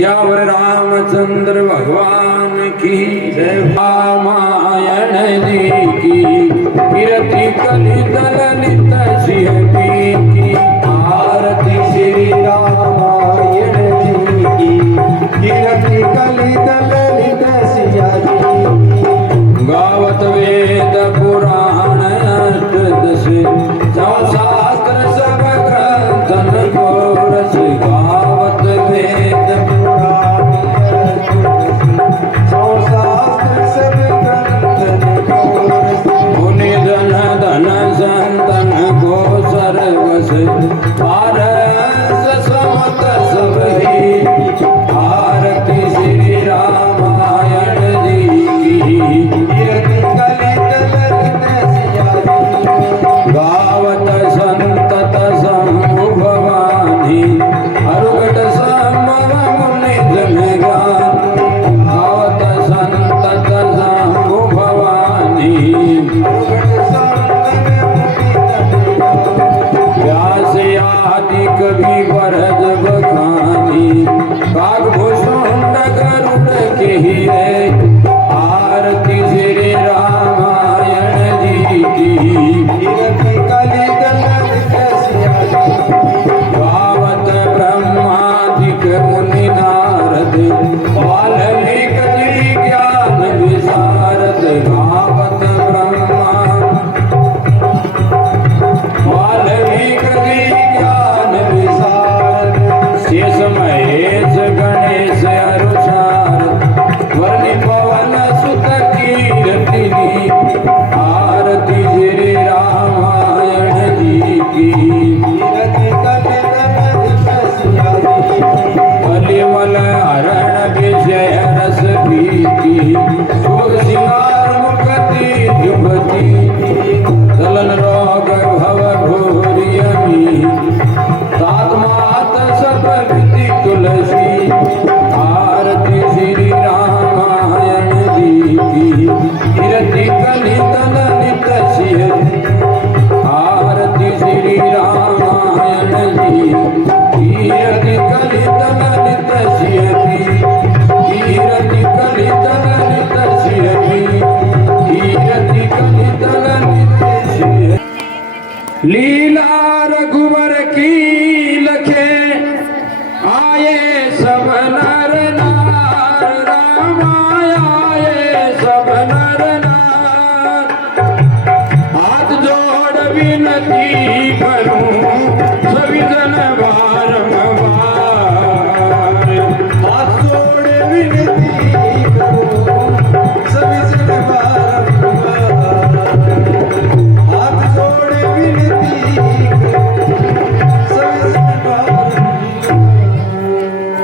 सियावर रामचंद्र भगवान की जय। रामायण जी की कीर्ति कलित ललित सिंह की आरती। श्री रामायण जी की कीर्ति कलित ललित सिंह की गावत वेद पुराण अष्टदश शास्त्र सब ग्रंथन घोरस। गावत वेद पुराण शास्त्र सब ग्रंथन घोरस। मुनि जन धन संतन को सर्वस पारस समत सब ही। आरती श्री रामायण जी की कीर्ति कलित ललित सिंह की गावत संतत समूह भवानी अरुगट संभव मुनि जन गान। गावत संतत समूह भवानी अरुगट संभव मुनि जन गान। व्यास आदि कवि वरद बखानी कागभूषण गरुड़ के है। आरती श्री रामायण जी की कीर्ति कलित ललित सिंह की गावत ब्रह्मादिक मुनि नारद वाल्मीकि जी ज्ञान विशारद। गावत ब्रह्मा वाल्मीकि जी ज्ञान विशारद। शेष महेश गणेश अरुषार वर्णि पवन सुत कीर्तिनी। आरती श्री रामायण जी की कीर्ति कलित ललित सिंह की कलिमल हरण विषय रस प्रीति। सुख सिंगार मुक्ति जुगति दलन रोग भव घोरी अमी। तात मात सब विधि तुलसी। आरती श्री रामायण जी की कीर्ति कलित ललित सिंह की। आरती श्री रामायण जी कीर्ति कलित ललित सिंह की कीर्ति कलित ललित सिंह की कीर्ति कलित ललित सिंह। लीला रघुवर की लखे आए सब नर नार। रामाय आए सब नर नार। हाथ जोड़ विनती करूं सभी जन बारंबार। हाथ जोड़ विनती करूं सभी जन बारंबार। हाथ जोड़ विनती करूं सभी जन बारंबार।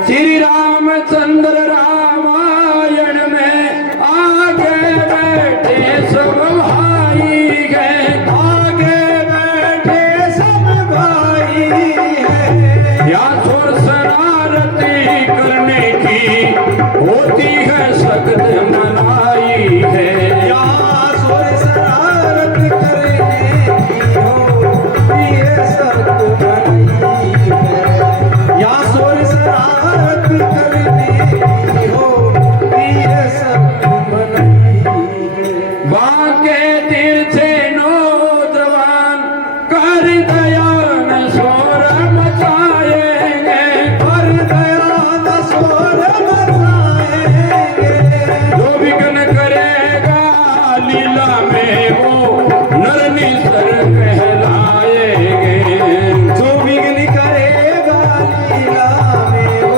श्री रामचंद्र रामायण में आगे बैठे सब भाई गए। आगे बैठे सब भाई है। या छोर शरारती करने की होती है सख्त मनाई है। या छोर शरारत करने की होती है सख्त मनाई है। या छोर शरारत करने की होती है सख्त मनाई है। बांके तिरछे नौजवान कर दया न शोर मचाएंगे। कर दया न शोर मचाएंगे। जो विघ्न करेगा लीला में वो नर निसर कहलाएंगे। जो विघ्न करेगा लीला में वो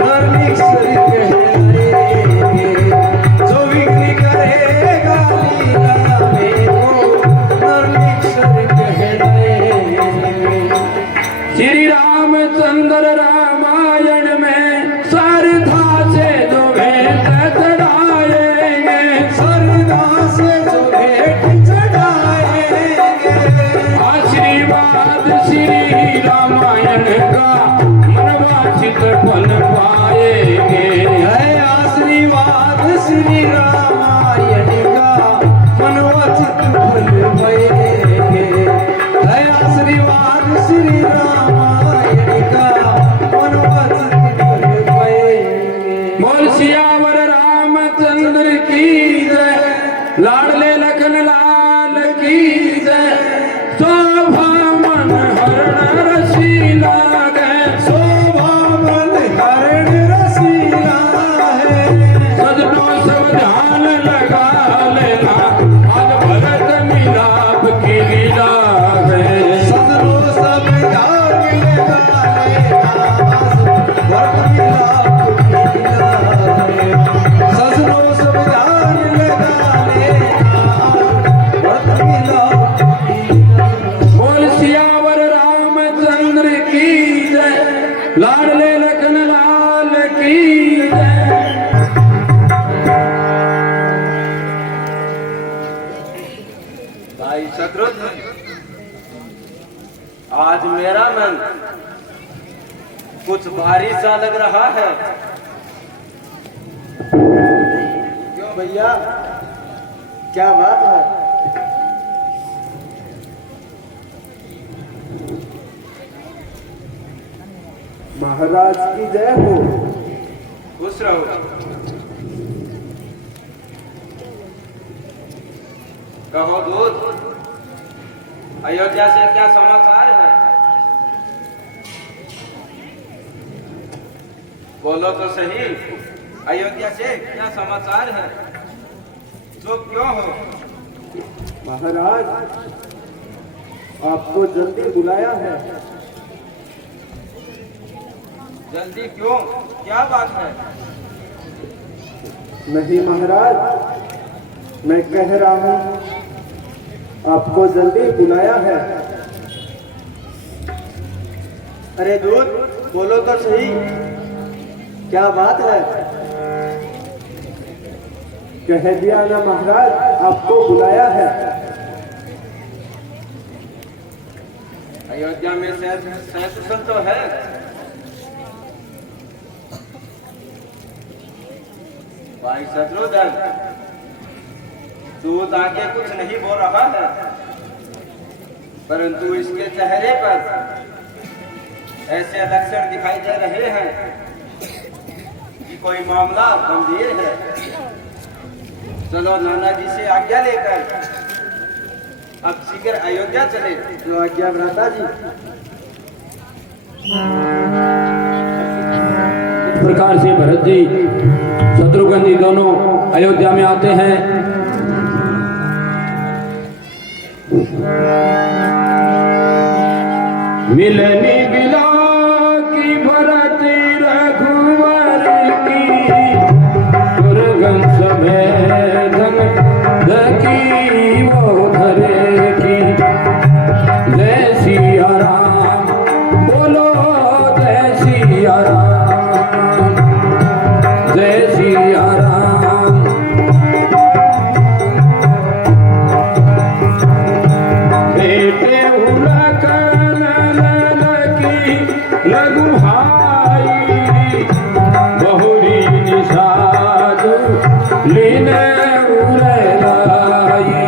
नर निसर कहलाएंगे। जो विघ्न करेगा लीला में वो नर निसर कहलाएंगे। श्री रामचंद्र रामायण में श्रद्धा से जो भेंट चढ़ाएंगे। श्रद्धा से जो भेंट लाडले लखन लाल की जय। शोभा मन हरण रसीला है, शोभा मन हरण रसीला है। सजनो सब ध्यान लगा लेना, आज भरत मिलाप की लीला है। सजनो सब ध्यान लगा लेना, भरत मिलाप की लीला है। सजनो सब ध्यान लगा लेना, भरत मिलाप की लीला है। बोल सियावर रामचंद्र की जय, लाडले लखन लाल की जय। भाई शत्रुघ्न, आज मेरा मन कुछ भारी सा लग रहा है। क्यों भैया, क्या बात है? महाराज की जय हो। खुश रहो। कहो दूत, अयोध्या से क्या समाचार है? बोलो तो सही, अयोध्या से क्या समाचार है? चुप क्यों हो? महाराज, आपको जल्दी बुलाया है। जल्दी क्यों? क्या बात है? नहीं महाराज, मैं कह रहा हूँ आपको जल्दी बुलाया है। अरे दूत, बोलो तो सही, क्या बात है? कह दिया ना महाराज, आपको बुलाया है। अयोध्या में सैंत तो है। भाई शत्रुघ्न, दूत आके कुछ नहीं बोल रहा है, परंतु इसके चेहरे पर ऐसे लक्षण दिखाई दे रहे हैं कि कोई मामला गंभीर है। चलो नाना जी से आज्ञा लेकर अब शीघ्र अयोध्या चले। जो आज्ञा भ्राता जी। इस प्रकार से भरत जी शत्रुघ्न जी दोनों अयोध्या में आते हैं। मिलनी बिला की भरत रघुवर की, दुर्गम सभे धन की वो धरे की। जय सिया राम, बोलो जय सिया राम, जय सिया राम। बेटे लखन ललकी लघु भाई, बहुरी निषाद लीने उड़लाई।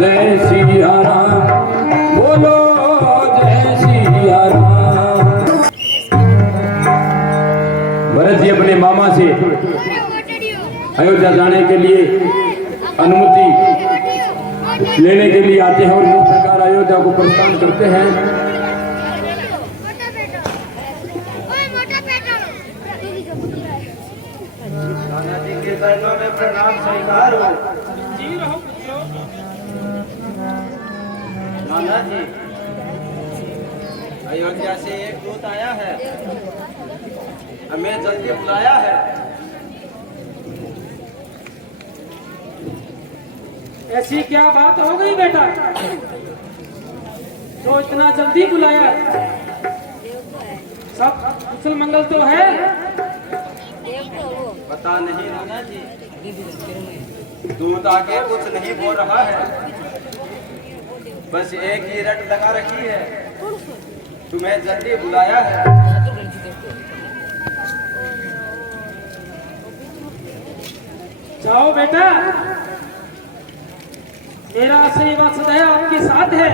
जय सिया राम, बोलो जय सिया राम। भरत जी अपने मामा से अयोध्या जाने के लिए अनुमति लेने के लिए आते हैं और इस प्रकार अयोध्या को प्रस्थान करते हैं। नाना जी के चरणों में प्रणाम स्वीकार हो। नाना जी, अयोध्या से एक दूत आया है, हमें जल्दी बुलाया है। ऐसी क्या बात हो गई बेटा, तो इतना जल्दी बुलाया? सब कुशल मंगल तो है? पता नहीं नाना जी, दूत आके कुछ नहीं बोल रहा है, बस एक ही रट लगा रखी है, तुम्हें जल्दी बुलाया है। जाओ बेटा, मेरा आशीर्वाद सदैव आपके साथ है।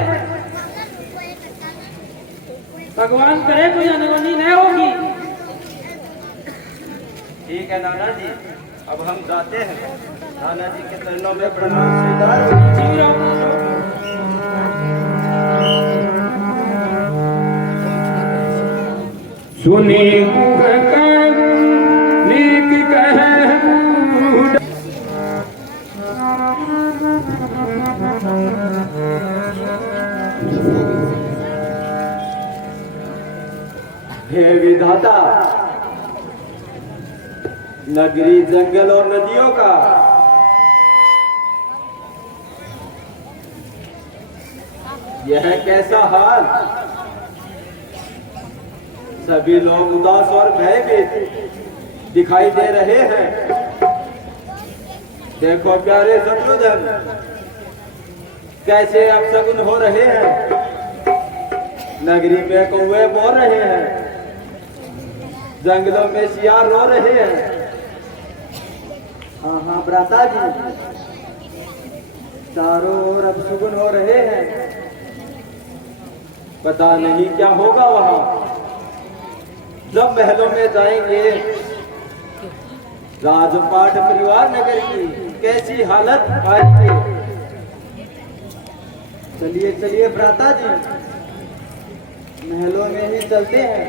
भगवान करे कोई अनहोनी न होगी। ठीक है नाना जी, अब हम जाते हैं। नाना जी के चरणों में प्रणाम स्वीकार। जी राम। सुनी मुख कर नीक कह हे विधाता, नगरी जंगल और नदियों का यह कैसा हाल। सभी लोग उदास और भयभीत दिखाई दे रहे हैं। देखो प्यारे शत्रुघ्न, कैसे अपशगुन हो रहे हैं। नगरी में कौवे बोल रहे हैं, जंगलों में शियार रो रहे हैं। हाँ हाँ भ्राता जी, चारों ओर अपशगुन हो रहे हैं। पता नहीं क्या होगा वहां। जब महलों में जाएंगे, राजपाट परिवार नगर की कैसी हालत पाएंगे। चलिए चलिए भ्राता जी, महलों में ही चलते हैं।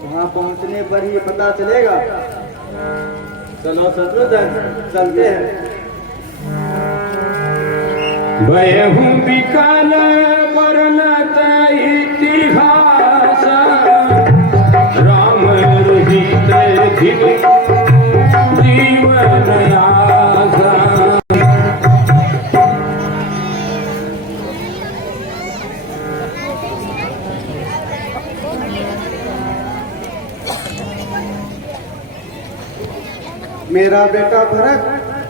वहां पहुंचने पर ही पता चलेगा। चलो शत्रुघ्न, चलते हैं। भयहु विकल वर्णत इतिहास राम रहित धिन जीवन आशा। मेरा बेटा भरत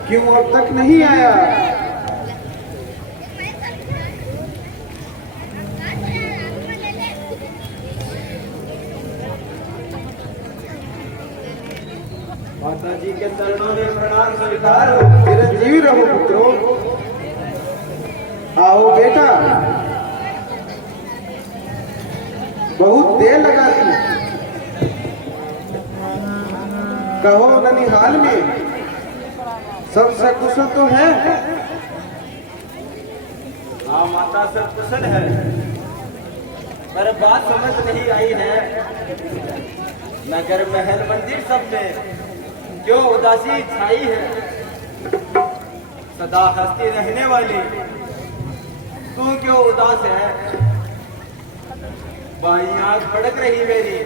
क्यों अब तक नहीं आया? माता जी के चरणों में प्रणाम स्वीकार हो। चिरंजीवी रहो पुत्रों। आओ बेटा, बहुत देर लगा दी। कहो ननिहाल में सब सकुशल तो है? हाँ माता, सब कुशल है, पर बात समझ नहीं आई है। नगर महल मंदिर सब में क्यों उदासी छाई है। सदा हंसती रहने वाली तू क्यों उदास है। बाईं आंख फड़क रही मेरी,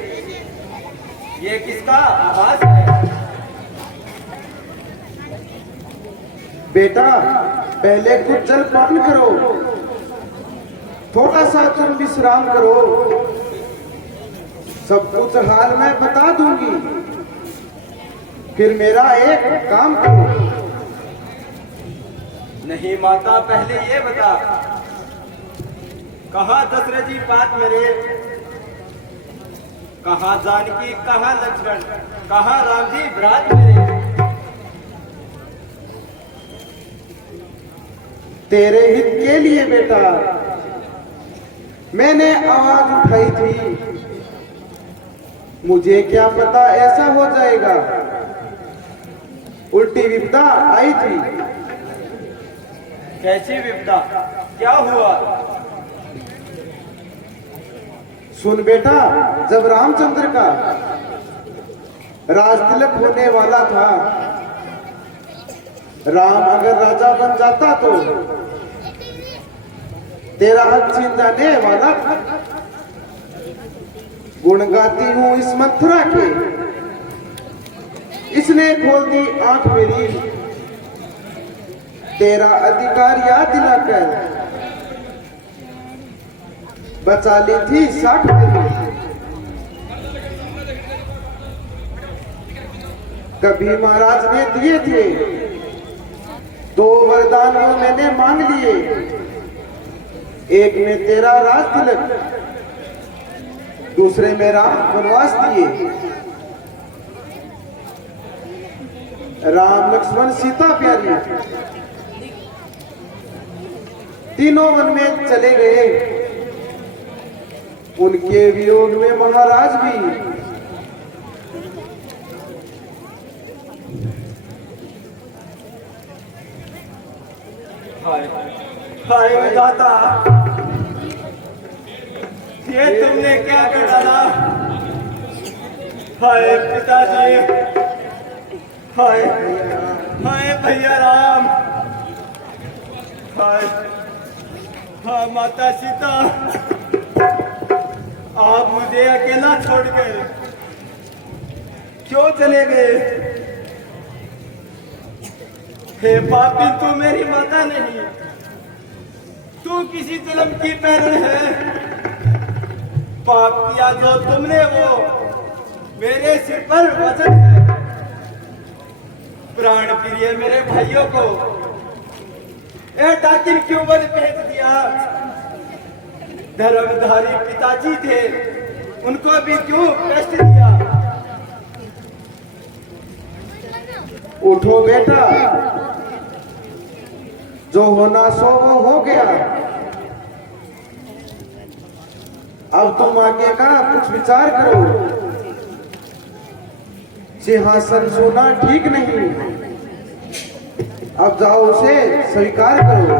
ये किसका आवाज है। बेटा पहले कुछ जल पान करो, थोड़ा सा तुम विश्राम करो। सब कुछ हाल मैं बता दूंगी, फिर मेरा एक काम करो। नहीं माता, पहले ये बता, कहाँ दशरथ जी बात मेरे, कहाँ जानकी, कहाँ लक्ष्मण, कहाँ राम जी भ्रात मेरे। तेरे हित के लिए बेटा मैंने आवाज उठाई थी। मुझे क्या पता ऐसा हो जाएगा। उल्टी विपदा आई थी। कैसी विपदा, क्या हुआ। सुन बेटा, जब रामचंद्र का राज तिलक होने वाला था, राम अगर राजा बन जाता तो तेरा हक छीन जाने वाला था। गुण गाती हूं इस मथुरा के, इसने खोल दी आंख मेरी। तेरा अधिकार याद दिलाकर बचा ली थी 60 मेरी। कभी महाराज ने दिए थे, 2 वरदान वो मैंने मांग लिए। एक ने तेरा राज तिलक, दूसरे में राम वनवास दिए। राम लक्ष्मण सीता प्यारी तीनों वन में चले गए। उनके वियोग में महाराज भी हाय हाय विधाता, ये तुमने क्या कर डाला? हाय पिताजी, हाय हाय भैया राम, हाय हाँ माता सीता, आप मुझे अकेला छोड़कर क्यों चले गए? हे पापी, तू मेरी माता नहीं, तू किसी जन्म की पैरण है। पाप किया जो तुमने वो मेरे सिर पर वजन है। प्राण प्रिय मेरे भाइयों को ए डाकिन क्यों वन भेज दिया? धर्मधारी पिताजी थे, उनको भी क्यों कष्ट दिया? उठो बेटा, जो होना सो वो हो गया। अब तुम आगे का कुछ विचार करो। सिंहासन सोना ठीक नहीं, अब जाओ उसे स्वीकार करो।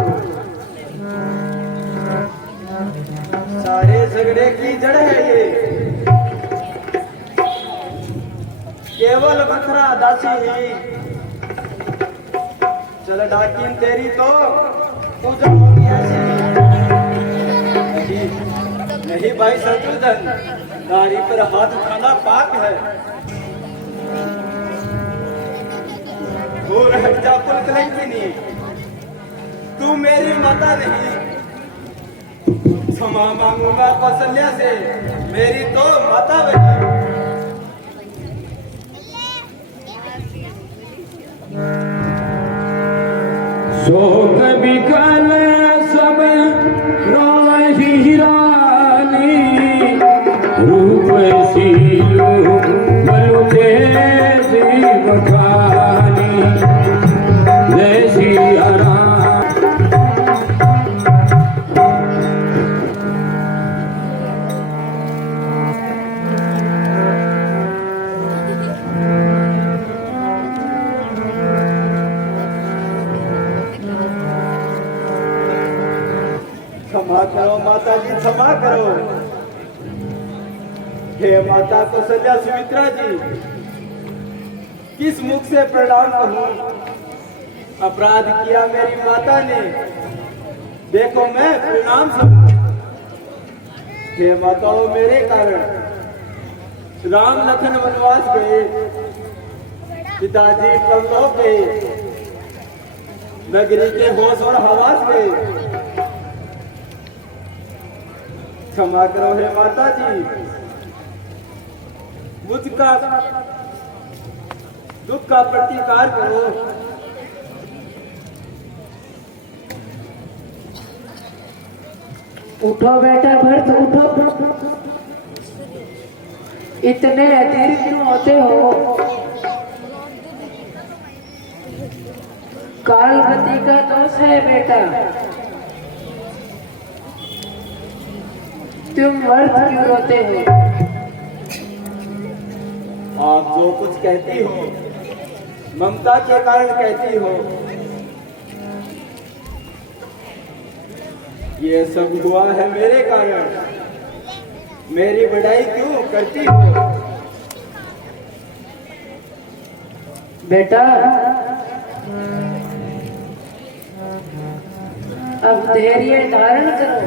सारे झगड़े की जड़ है ये, केवल बखरा दासी ही। चल डाकिन, तेरी तो पूजा होगी ऐसी। नहीं भाई शत्रुधन, नारी पर हाथ उठाना पाप है। दूर हट जा कुलकलंकिनी, तू मेरी माता नहीं। क्षमा मांगूंगा कौशल्या से, मेरी तो माता बनी। शोक बिकल सब राही रानी, रूप सीलू बलु जैसी बखानी, जैसी आराम। क्षमा करो माता जी, क्षमा करो। हे माता कौशल्या सुमित्रा जी, किस मुख से प्रणाम कहूं? अपराध किया मेरी माता ने, देखो मैं प्रणाम समझूं। हे माताओं, मेरे कारण राम लखन वनवास गए, पिताजी परलोक गए, नगरी के होश और हवास गए। क्षमा करो हे माता जी, मुझका दुख का प्रतिकार करो। उठो बेटा भरत, उठो। इतने अधीर क्यों होते हो? कालगति का दोष है बेटा। तुम व्यर्थ क्यों रोते हो? आप जो कुछ कहती हो ममता के कारण कहती हो। ये सब हुआ है मेरे कारण, मेरी बड़ाई क्यों करती हो? बेटा अब धैर्य धारण करो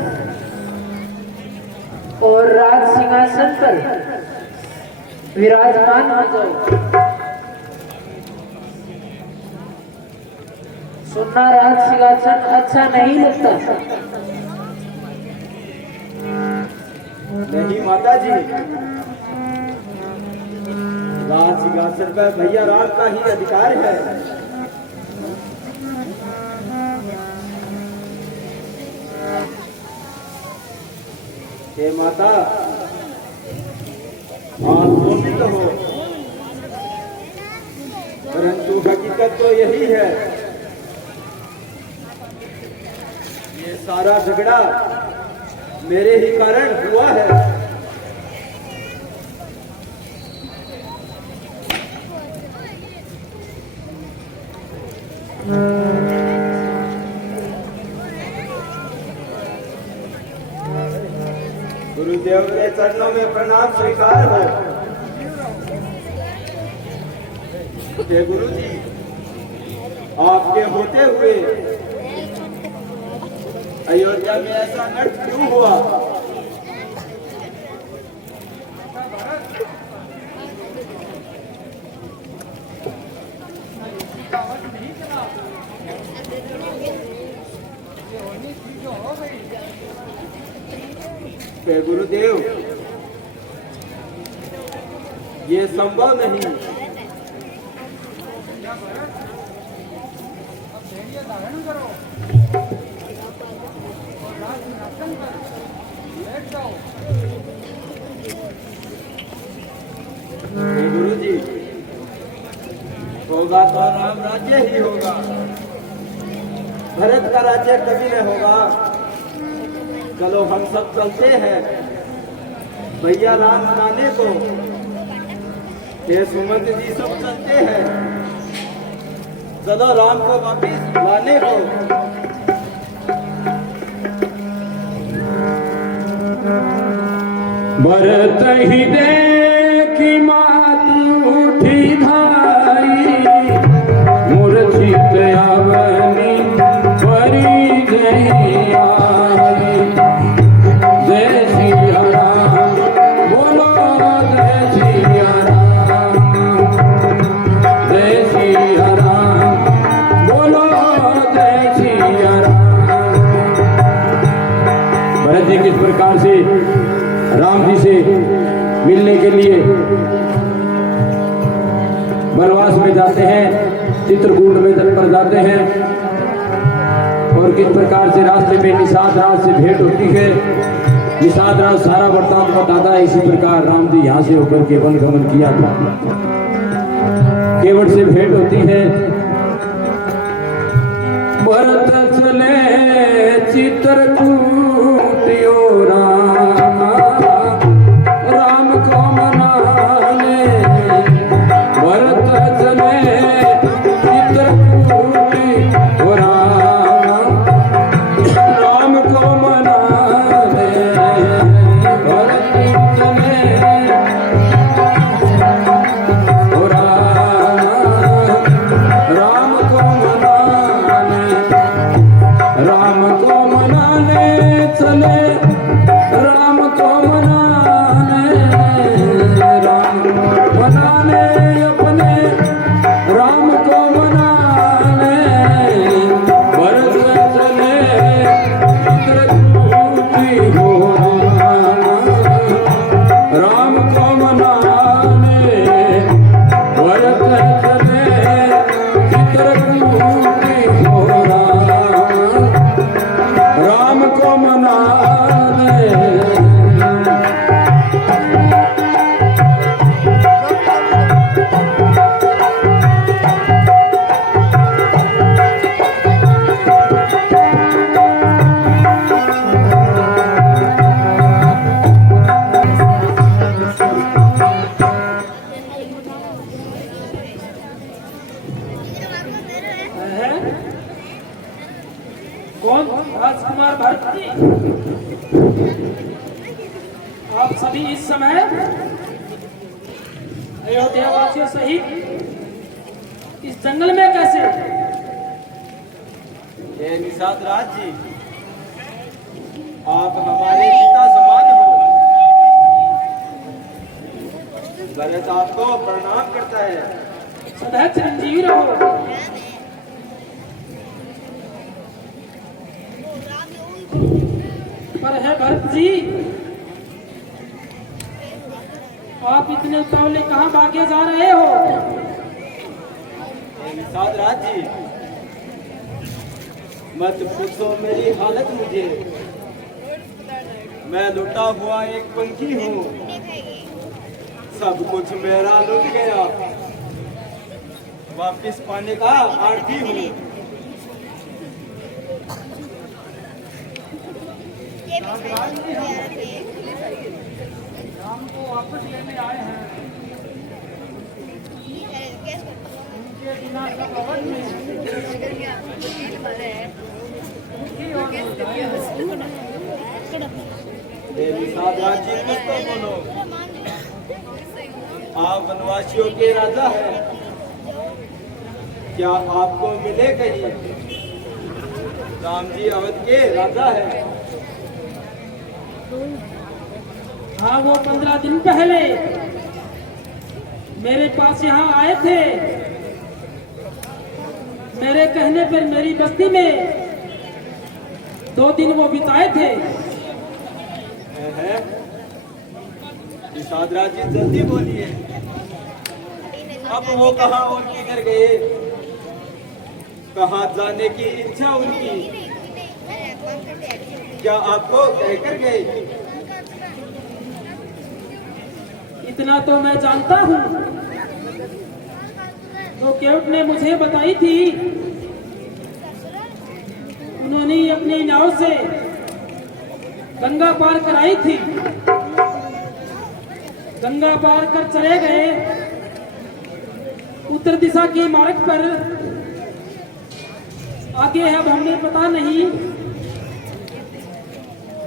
और राज सिंहासन पर विराजमान हो जाओ। सुनना, राज सिंहासन अच्छा नहीं लगता। नहीं माता जी, राज सिंहासन पर भैया राम का ही अधिकार है। हे माता, आप जो भी कहो, परंतु हकीकत तो यही है। ये सारा झगड़ा मेरे ही कारण हुआ है। गुरुदेव के चरणों में प्रणाम स्वीकार हो। हे गुरु जी, आपके होते हुए अयोध्या में ऐसा नट क्यों हुआ? हे गुरुदेव, ये संभव नहीं। हे गुरु जी, होगा तो राम राज्य ही होगा, भरत का राज्य कभी नहीं होगा। चलो हम सब चलते हैं भैया राम मनाने को। हे सुमंत जी, सब चलते हैं, चलो राम को वापिस लाने को। भरत ही देखी मात उठी धाई, मूर्छित अवनी परी जय आई। जय सिया राम बोलो, जय सिया राम, जय सिया राम बोलो, जय सिया राम। भरत जी किस प्रकार से राम जी से मिलने के लिए वनवास में जाते हैं, चित्रकूट में पर जाते हैं, और किस प्रकार से रास्ते में निषाद राज से भेंट होती है। निषाद राज सारा वृत्तांत बताता है। इसी प्रकार राम जी यहाँ से होकर के वन गमन किया था। केवट से भेंट होती है। भरत चले चित्रकूट राम, राम को मनाने। भरत चले चित्रकूट राम, राम को मनाने। भरत चले राम, राम को मनाने। राम को मनाने चले, राम को मनाने। राम मनाने अपने, राम को मनाने। भरत चले चित्रकूट हो राम को मनाने। भरत चले चित्रकूट हो राम को मनाने। है? कौन? राजकुमार भरत जी। आप सभी इस समय अयोध्या वासियों सहित इस जंगल में कैसे? हे निषाद राज जी, आप हमारे पिता समान हो। भरत आपको प्रणाम करता है। सदैव चिरंजीवी रहो। पर है भरत जी, आप इतने उतावले कहाँ भागे जा रहे हो? हे निषाद राज जी, मत पूछो मेरी हालत मुझे। मैं लुटा हुआ एक पंखी हूँ, सब कुछ मेरा लुट गया, वापिस पाने का आर्थी हूँ। राम को वापस लेने आए हैं। उनके बिना सब अवध में दुखी और निषाद राज जी कुछ तो बोलो। आप वनवासियों के राजा हैं, क्या आपको मिले कहीं? राम जी अवध के राजा है। हाँ, वो 15 दिन पहले मेरे पास यहाँ आए थे। मेरे कहने पर मेरी बस्ती में 2 दिन वो बिताए थे। निषाद राज जी जल्दी बोलिए, अब वो कहाँ और किधर गए? कहाँ जाने की इच्छा उनकी? क्या आपको कहकर गए? इतना तो मैं जानता हूँ, तो केवट ने मुझे बताई थी। उन्होंने अपनी नाव से गंगा पार कराई थी। गंगा पार कर चले गए उत्तर दिशा के मार्ग पर। आगे है अब हमें पता नहीं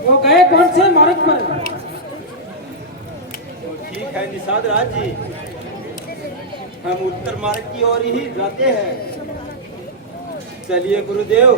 वो गए कौन से मार्ग पर। तो ठीक है निषाद राज जी, हम उत्तर मार्ग की ओर ही जाते हैं। चलिए गुरुदेव।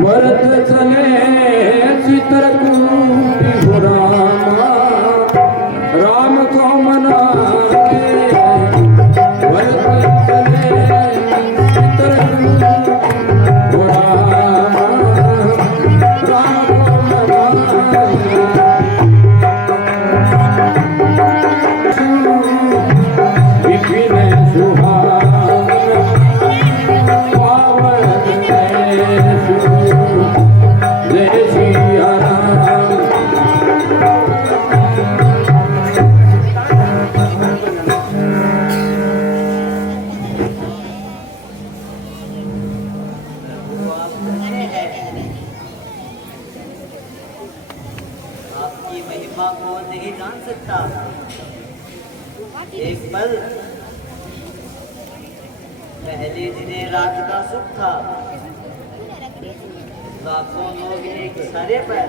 भरत चले चित्रकूट हो रामा, राम को मनाए। भरत चले चित्रकूट हो रामा, राम को मनाए। विपिन सुहावन पावन जय सिया राम। आपकी महिमा को नहीं जान सकता। एक पल पहले दिन रात का सुख था। लाखों लोग एक इशारे पर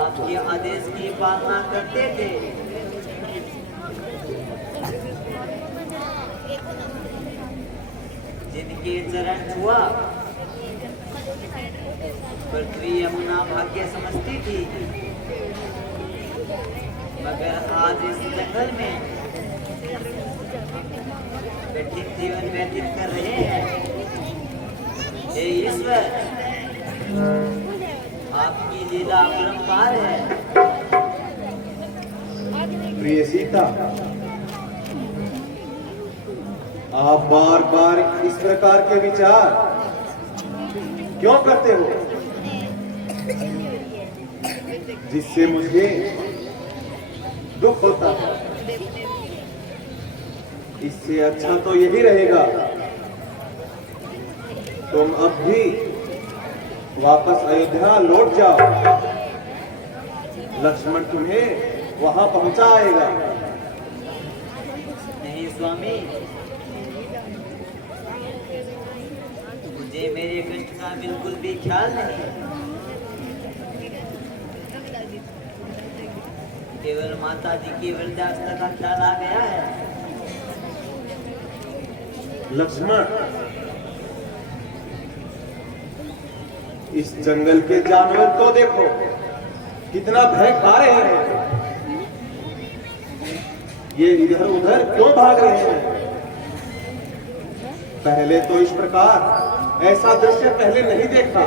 आपके आदेश की पालना करते थे। जिनके चरण छुआ पृथ्वी अपना भाग्य समझती थी, मगर आज इस जंगल में कठिन जीवन व्यतीत कर रहे हैं। हे ईश्वर, आपकी लीला अपरंपार है। प्रिय सीता, आप बार बार इस प्रकार के विचार क्यों करते हो, जिससे मुझे दुख होता है? इससे अच्छा तो यही रहेगा तुम अब भी वापस अयोध्या लौट जाओ। लक्ष्मण तुम्हें वहां पहुंचाएगा। नहीं स्वामी, मुझे मेरे कष्ट का बिल्कुल भी ख्याल नहीं। केवल माता जी की वृद्धावस्था का ख्याल आ गया है। लक्ष्मण, इस जंगल के जानवर तो देखो कितना भय खा रहे हैं। ये इधर उधर क्यों भाग रहे हैं? पहले तो इस प्रकार ऐसा दृश्य पहले नहीं देखा।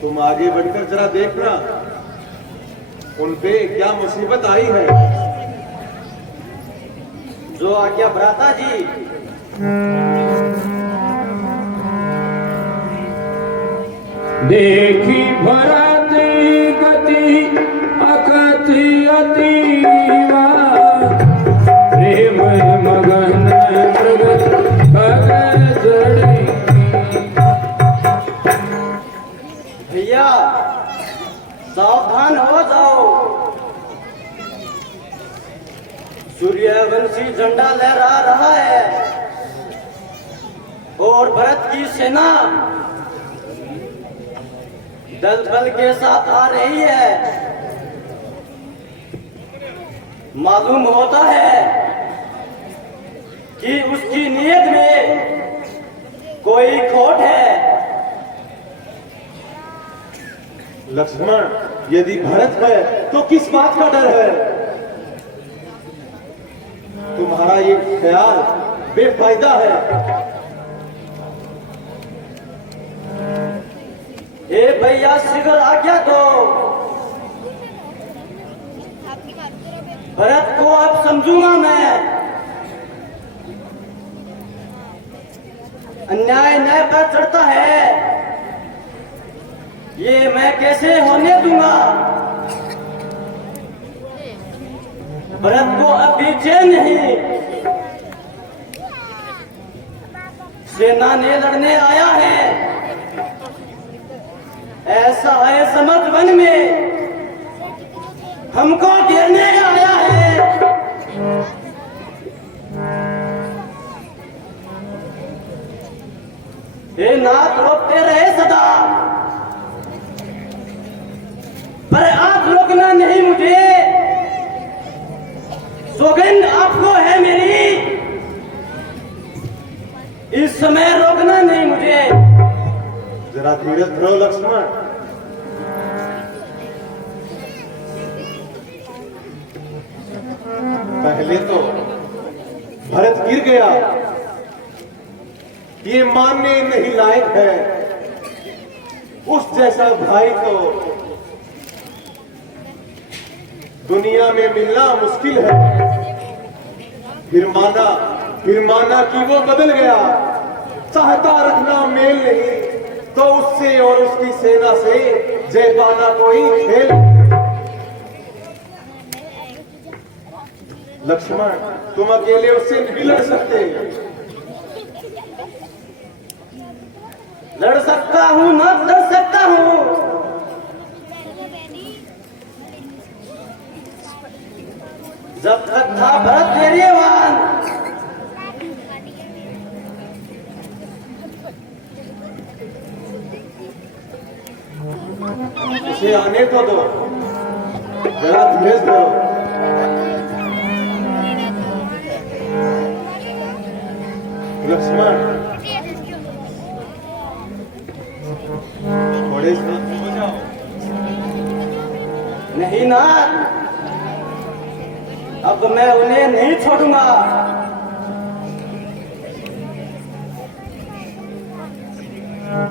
तुम आगे बढ़कर जरा देखना, उन पे क्या मुसीबत आई है। जो आज्ञा भ्राता जी। देखी भरत गति अकथि अतीवा, प्रेम मगन सूर्यवंशी झंडा लहरा रहा है और भरत की सेना दल बल के साथ आ रही है। मालूम होता है कि उसकी नीयत में कोई खोट है। लक्ष्मण, यदि भरत है तो किस बात का डर है? तुम्हारा ये ख्याल बेफायदा है। ए भैया शीघ्र आज्ञा दो, भरत को अब समझूंगा मैं। अन्याय न्याय पर चढ़ता है, ये मैं कैसे होने दूंगा। भरत को अभी चैन नहीं, सेना ने लड़ने आया है। ऐसा है समझ वन में हमको घेरने आया है। हे नाथ रोकते रहे सदा, पर आप रोकना नहीं मुझे। सौगंध आपको है मेरी, इस समय रोकना नहीं मुझे। जरा धीरज धरो लक्ष्मण। पहले तो भरत गिर गया, ये मानने नहीं लायक है। उस जैसा भाई तो दुनिया में मिलना मुश्किल है। फिर माना कि वो बदल गया। चाहता रखना मेल नहीं तो उससे और उसकी सेना से जय पाना कोई खेल। लक्ष्मण, तुम अकेले उससे नहीं लड़ सकते। लड़ सकता हूँ ना लड़ सकता हूँ, जब तक था भरत धैर्यवान। उसे आने को दो, जरा धीरज धरो। लक्ष्मण, थोड़े शांत हो जाओ। नहीं ना, अब मैं उन्हें नहीं छोड़ूंगा।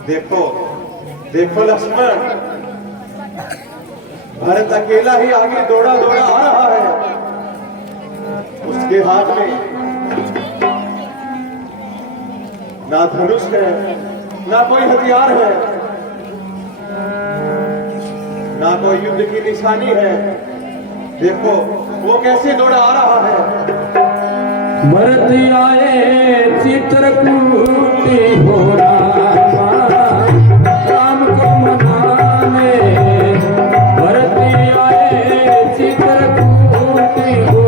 देखो देखो लक्ष्मण, भरत अकेला ही आगे दौड़ा दौड़ा आ रहा है। उसके हाथ में ना धनुष है, ना कोई हथियार है, ना कोई युद्ध की निशानी है। देखो वो कैसे दौड़ा आ रहा है। भरत आए चित्रकूटी हो राम को मनाने। भरत आए चित्रकूटी हो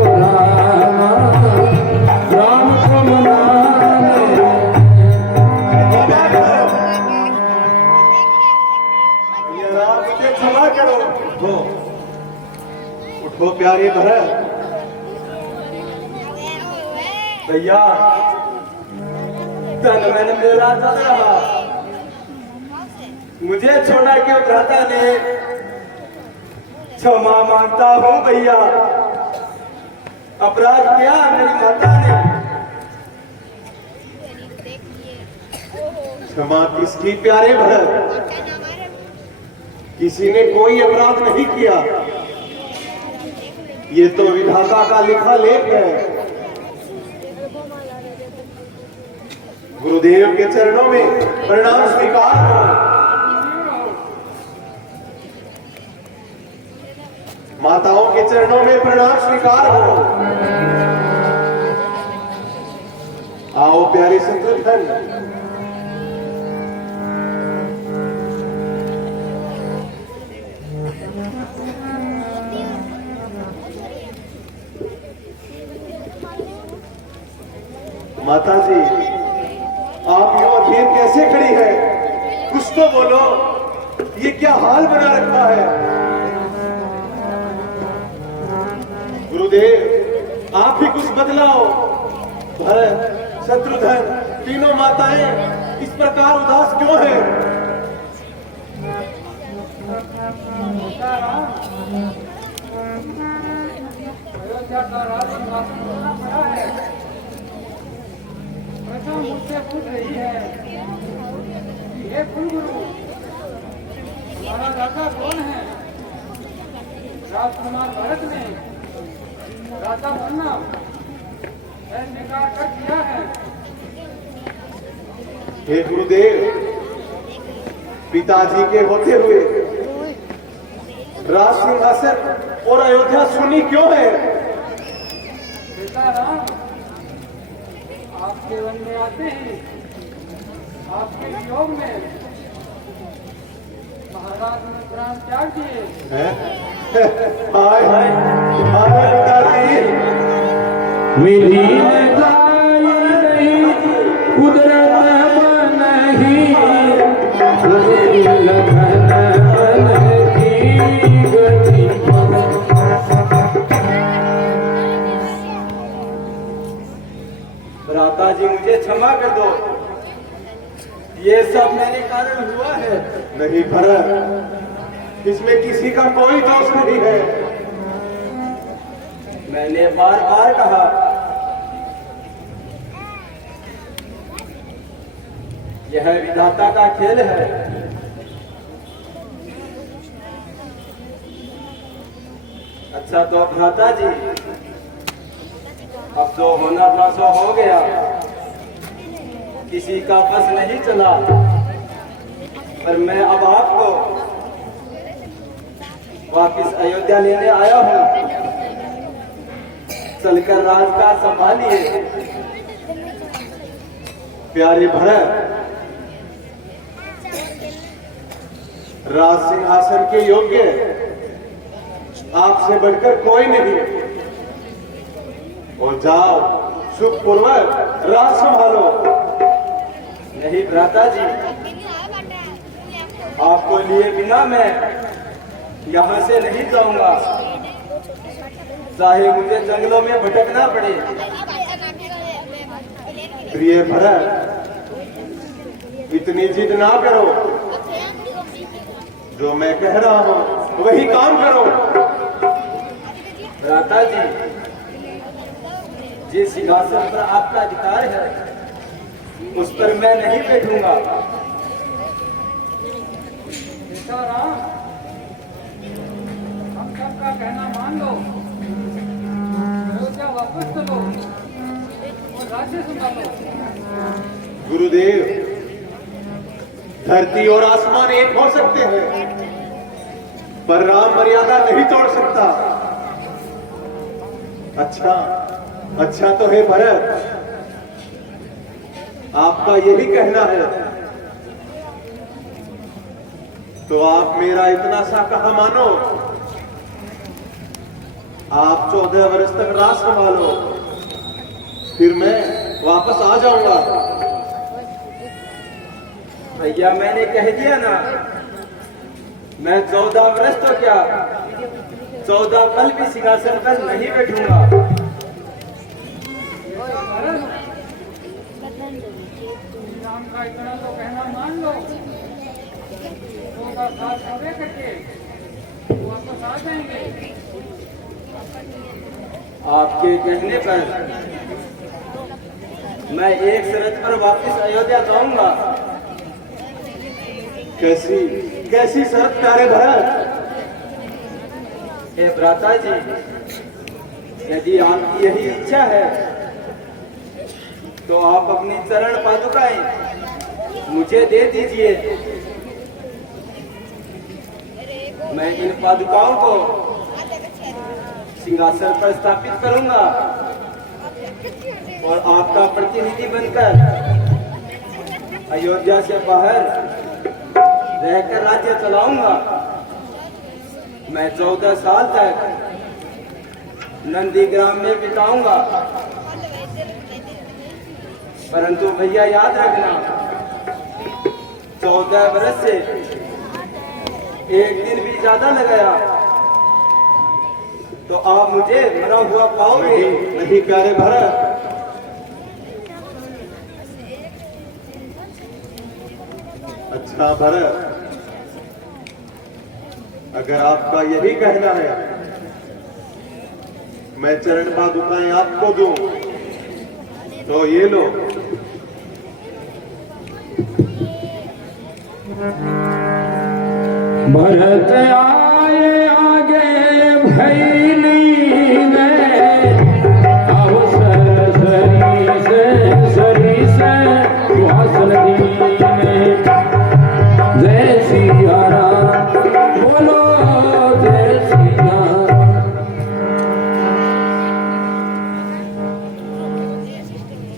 राम को मनाने। ये राम, मुझे क्षमा करो। उठो प्यारे भरत। भैया तन मन मेरा चल रहा, मुझे छोड़ा क्यों भ्राता ने। क्षमा मांगता हूँ भैया, अपराध किया मेरी माता ने। क्षमा किसकी प्यारे भरत? किसी ने कोई अपराध नहीं किया। ये तो विधाता का लिखा लेख है। गुरुदेव के चरणों में प्रणाम स्वीकार हो। माताओं के चरणों में प्रणाम स्वीकार हो। आओ प्यारे शत्रुघ्न। माता जी, आप यूं अधीर कैसे खड़ी है? कुछ तो बोलो, ये क्या हाल बना रखा है? गुरुदेव, आप ही कुछ बदलाओ। भरत, शत्रुघ्न, तीनों माताएं इस प्रकार उदास क्यों हैं? अयोध्या का राज करना पड़ा है। प्रजा मुझसे पूछ रही है कि हे कुलगुरु, हमारा राजा कौन है? राजकुमार भरत ने राजा बनना स्वीकार कर दिया है। हे गुरुदेव, पिताजी के होते हुए राज सिंहासन और अयोध्या सुनी क्यों है? पिता राम, आपके वन में आते ही आपके वियोग में महाराज ने प्राण त्याग दिए। हाय हाय हाय पिताजी, विधि में गाई नहीं, कुदरत बनही, लगन बन की गति। भ्राता जी, मुझे क्षमा कर दो, ये सब मेरे कारण हुआ है। नहीं भरत, इसमें किसी का कोई दोष नहीं है। मैंने बार बार कहा, यह विधाता का खेल है। अच्छा तो भ्राता जी, अब जो होना था सो हो गया, किसी का बस नहीं चला। पर मैं अब आपको वापिस अयोध्या लेने आया हूँ। चलकर राजकाज संभालिए। प्यारे भरत, राज सिंहासन के योग्य आपसे बढ़कर कोई नहीं। और जाओ, सुखपूर्वक राज संभालो। नहीं भ्राता जी, आपको लिए बिना मैं यहाँ से नहीं जाऊंगा, चाहे मुझे जंगलों में भटकना पड़े। प्रिय भरत, इतनी जिद ना करो। जो मैं कह रहा हूं वही काम करो। भ्राता जी, जिस सिंहासन पर आपका अधिकार है, उस पर मैं नहीं बैठूंगा। बेटा राम, हम सबका कहना मान लो, अयोध्या वापस चलो और राज्य संभालो। गुरुदेव, धरती और आसमान एक हो सकते हैं, पर राम मर्यादा नहीं तोड़ सकता। अच्छा तो है भरत, आपका यही कहना है, तो आप मेरा इतना सा कहा मानो। आप 14 वर्ष तक राज संभालो, फिर मैं वापस आ जाऊंगा। भैया, मैंने कह दिया ना, मैं 14 वर्ष तो क्या, 14 पल भी सिंहासन पर नहीं बैठूंगा। राम का इतना तो कहना मान लो, 14 साल पूरे करके वापस आ जाएंगे। आपके कहने पर मैं एक शर्त पर वापस अयोध्या जाऊंगा। कैसी शर्त प्यारे भरत? हे भ्राता जी, यदि आपकी यही इच्छा है तो आप अपनी चरण पादुकाएं मुझे दे दीजिए। मैं इन पादुकाओं को सिंहासन पर स्थापित करूंगा और आपका प्रतिनिधि बनकर अयोध्या से बाहर रहकर राज्य चलाऊंगा। मैं 14 साल तक नंदीग्राम में बिताऊंगा। परंतु भैया याद रखना, 14 बरस से एक दिन भी ज्यादा न गया तो आप मुझे मरा हुआ पाओगे। नहीं प्यारे भरत, अच्छा भरत, अगर आपका यही कहना है मैं चरण पादुकाएं आपको दूं तो ये लो। भरत आए आगे भैली में, अवसर सरी से सुहासन दी में। जय सिया राम, बोलो जय सिया राम।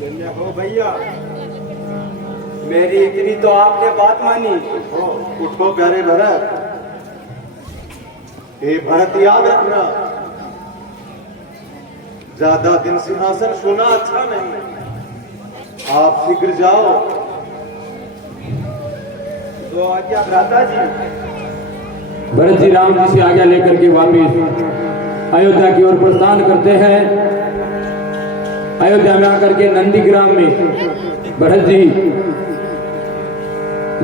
धन्य हो भैया, मेरी इतनी तो आपने बात मानी। उठो प्यारे भरत, हे भरत याद रखना, ज्यादा दिन सिंहासन सोना अच्छा नहीं, आप शीघ्र जाओ। तो आज्ञा भ्राता जी। भरत जी राम जी से आज्ञा लेकर के वापिस अयोध्या की ओर प्रस्थान करते हैं। अयोध्या में आकर के नंदीग्राम में भरत जी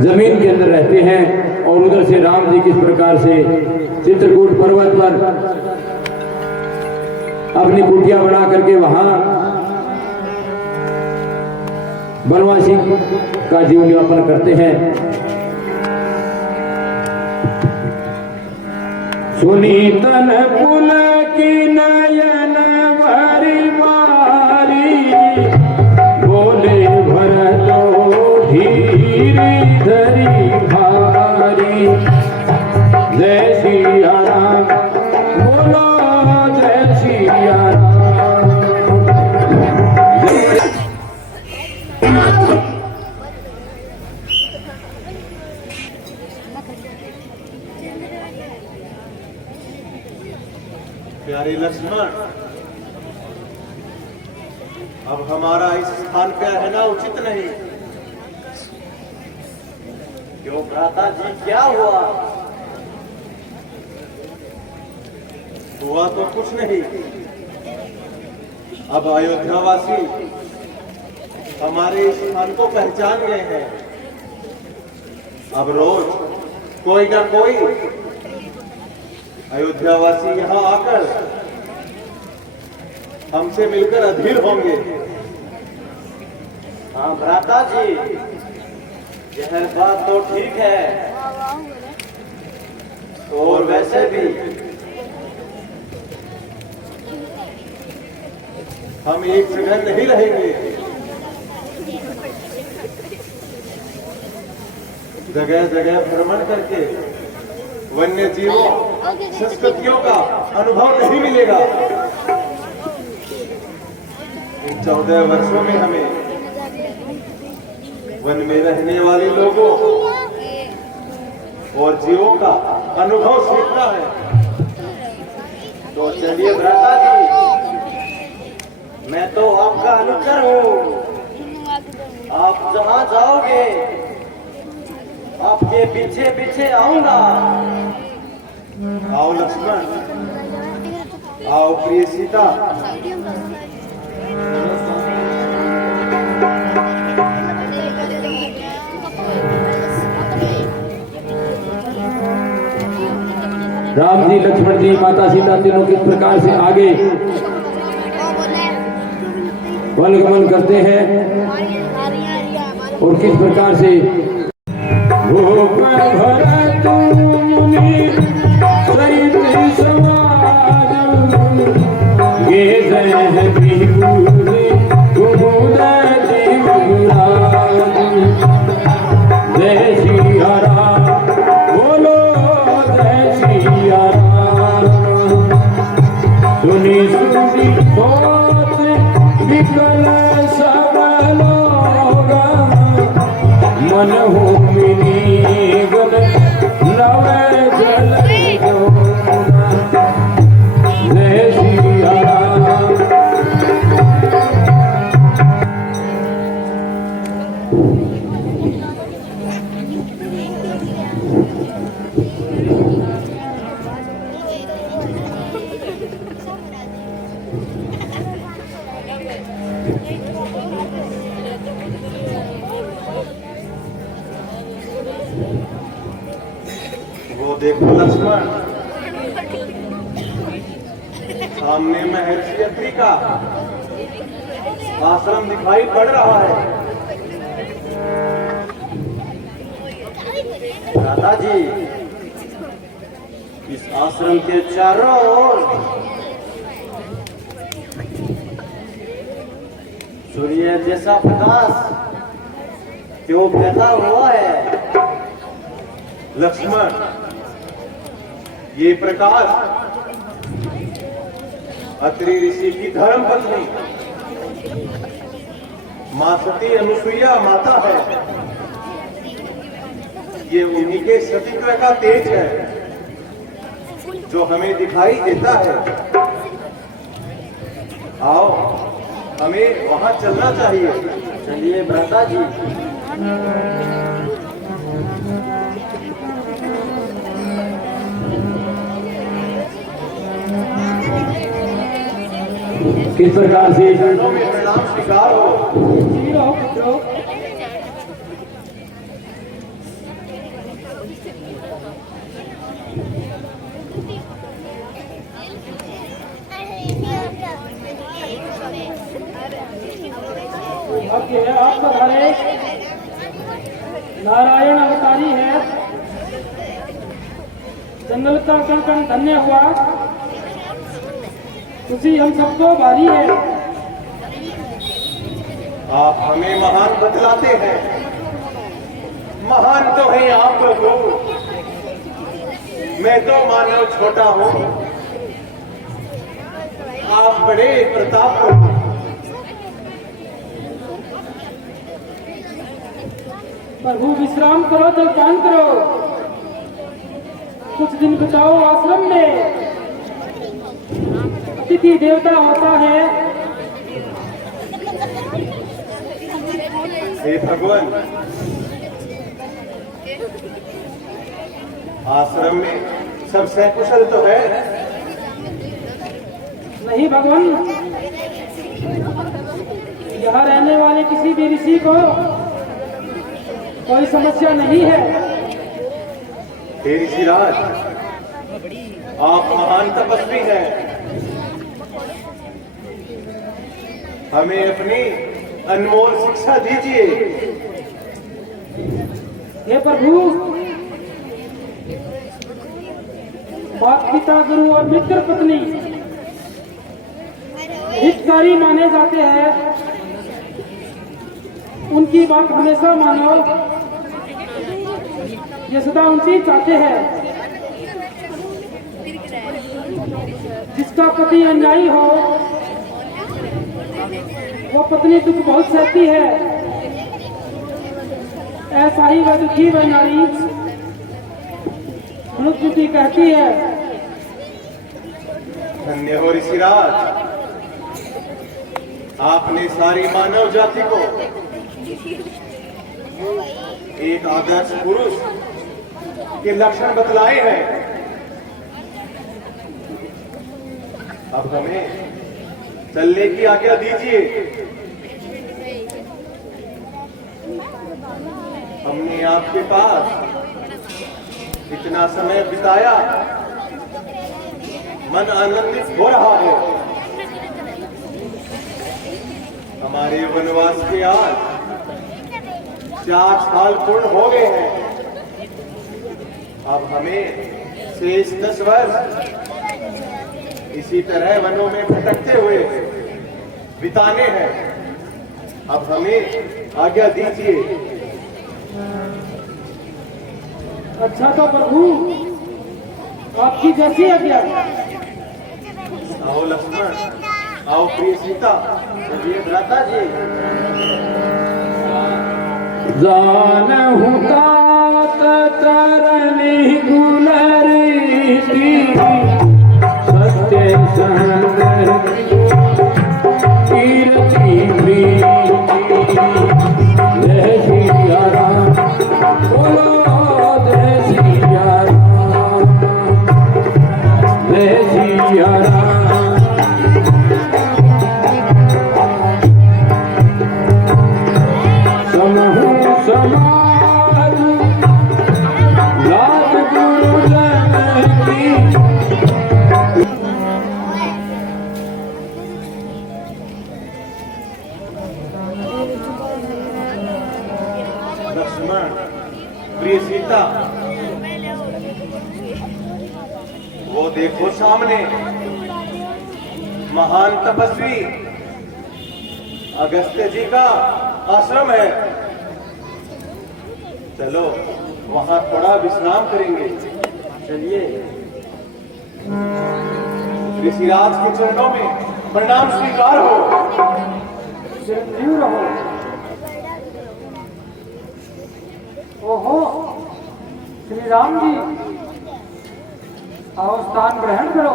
जमीन के अंदर रहते हैं और उधर से राम जी किस प्रकार से चित्रकूट पर्वत पर अपनी कुटिया बना करके वहां वनवासी का जीवन यापन करते हैं। सुनी तन पुल की नयन भरी बारी, बोले भरतो धीरी धरी भारी। जय सिया राम, बोलो जय सिया राम। प्यारे लक्ष्मण, अब हमारा इस स्थान पे रहना उचित नहीं। क्यों भ्राता जी, क्या हुआ? हुआ तो कुछ नहीं, अब अयोध्यावासी हमारे इस स्थान को पहचान गए हैं। अब रोज कोई ना कोई अयोध्यावासी यहां आकर हमसे मिलकर अधीर होंगे। हाँ भ्राता जी, यह बात तो ठीक है, और वैसे भी हम एक जगह नहीं रहेंगे, जगह जगह भ्रमण करके वन्य जीवों संस्कृतियों का अनुभव नहीं मिलेगा। इन 14 वर्षों में हमें वन में रहने वाले लोगों और जीवों का अनुभव सीखना है। तो चलिए भ्राता जी, मैं तो आपका अनुचर हूँ। आप जहाँ जाओगे आपके पीछे पीछे आऊंगा। आओ लक्ष्मण, आओ प्रिय सीता। राम जी, लक्ष्मण जी, माता सीता तीनों किस प्रकार से आगे वनगमन करते हैं और किस प्रकार से भरत मुनि सहित समाज ये जय विभूति कुमुदति मुराद। जय सिया राम, बोलो जय सिया राम। सुनी सुनी सोच विकल सब लोग, मन हो मिली गल नव जल जोगा। जय सिया राम। वो देखो लक्ष्मण, सामने महर्षि अत्रि का आश्रम दिखाई पड़ रहा है। दादाजी, इस आश्रम के चारों ओर सूर्य जैसा प्रकाश क्यों फैला हुआ है? लक्ष्मण, ये प्रकाश अत्रि ऋषि की धर्म पत्नी मां सती अनुसुईया माता है। ये उन्हीं के सतीत्व का तेज है जो हमें दिखाई देता है। आओ, हमें वहां चलना चाहिए। चलिए भ्राता जी। किस प्रकार से चरणों में प्रणाम स्वीकार हो। जी रहो पुत्रो। अब यह आप पधारे, नारायण अवतारी है। जंगल का कण कण धन्य हुआ, उसी हम सबको भारी है। आप हमें महान बतलाते हैं। महान तो है आप प्रभु, मैं तो मानव छोटा हूं। आप बड़े प्रताप प्रभु। प्रभु विश्राम करो, जलपान करो, कुछ दिन बिताओ आश्रम में। अतिथि देवता होता है। हे भगवान, आश्रम में सब सकुशल तो है? नहीं भगवान, यहाँ रहने वाले किसी भी ऋषि को कोई समस्या नहीं है। हे ऋषिराज, आप महान तपस्वी हैं। हमें अपनी अनमोल शिक्षा दीजिए। हे प्रभु, माता पिता गुरु और मित्र पत्नी हितकारी माने जाते हैं। उनकी बात हमेशा मानो, ये सदा उनसे चाहते हैं। जिसका पति अन्यायी हो वो पत्नी दुख बहुत सहती है। ऐसा ही वह दुखी वह नारी मनुष्य कहती है। धन्य हो ऋषिराज, आपने सारी मानव जाति को एक आदर्श पुरुष के लक्षण बतलाए हैं। अब हमें चलने की आज्ञा दीजिए। हमने आपके पास इतना समय बिताया, मन आनंदित हो रहा है। हमारे वनवास के आज 4 साल पूर्ण हो गए हैं। अब हमें शेष 10 वर्ष इसी तरह वनों में भटकते हुए बिताने हैं। अब हमें आज्ञा दीजिए। अच्छा तो प्रभु, आपकी जैसी आज्ञा। आओ लक्ष्मण, आओ प्रिय सीता। चलिए भ्राता जी। जानहु तात तरनी गुलरीति सत्य संग कीर्ति प्रीति जय सिया राम बोलो जय सिया राम जय सिया राम देखिए सीता, वो देखो सामने महान तपस्वी अगस्त्य जी का आश्रम है। चलो वहां थोड़ा विश्राम करेंगे। चलिए। ऋषिराज के चरणों में प्रणाम स्वीकार हो। चिरंजीव रहो। ओहो श्री राम जी, आओ स्थान ग्रहण करो।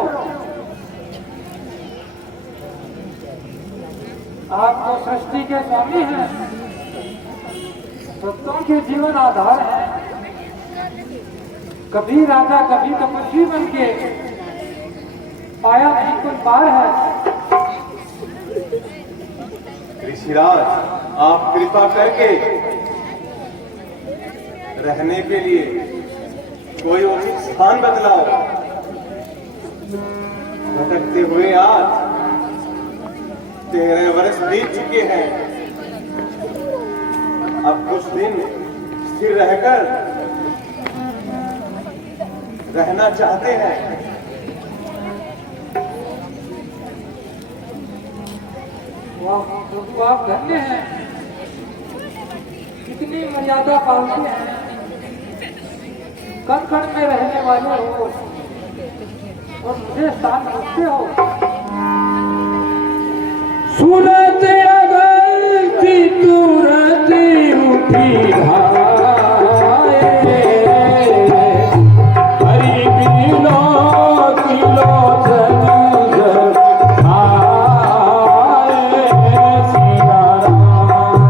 आप तो सृष्टि के स्वामी हैं, भक्तों के जीवन आधार है। कभी राजा कभी तपस्वी बन के पाया नहीं कोई पार है। ऋषिराज, आप कृपा करके रहने के लिए कोई उचित स्थान बदलाओ। भटकते हुए आज 13 वर्ष बीत चुके हैं। अब कुछ दिन स्थिर रहकर रहना चाहते हैं। प्रभु आप धन्य हैं, कितनी मर्यादा पालते हैं। कण कण में रहने वाले हो और मुझे स्थान रखते हो। सूरत अगर तुरंत उठी धाए, हरि बिलो किलो जग आए, सिया राम।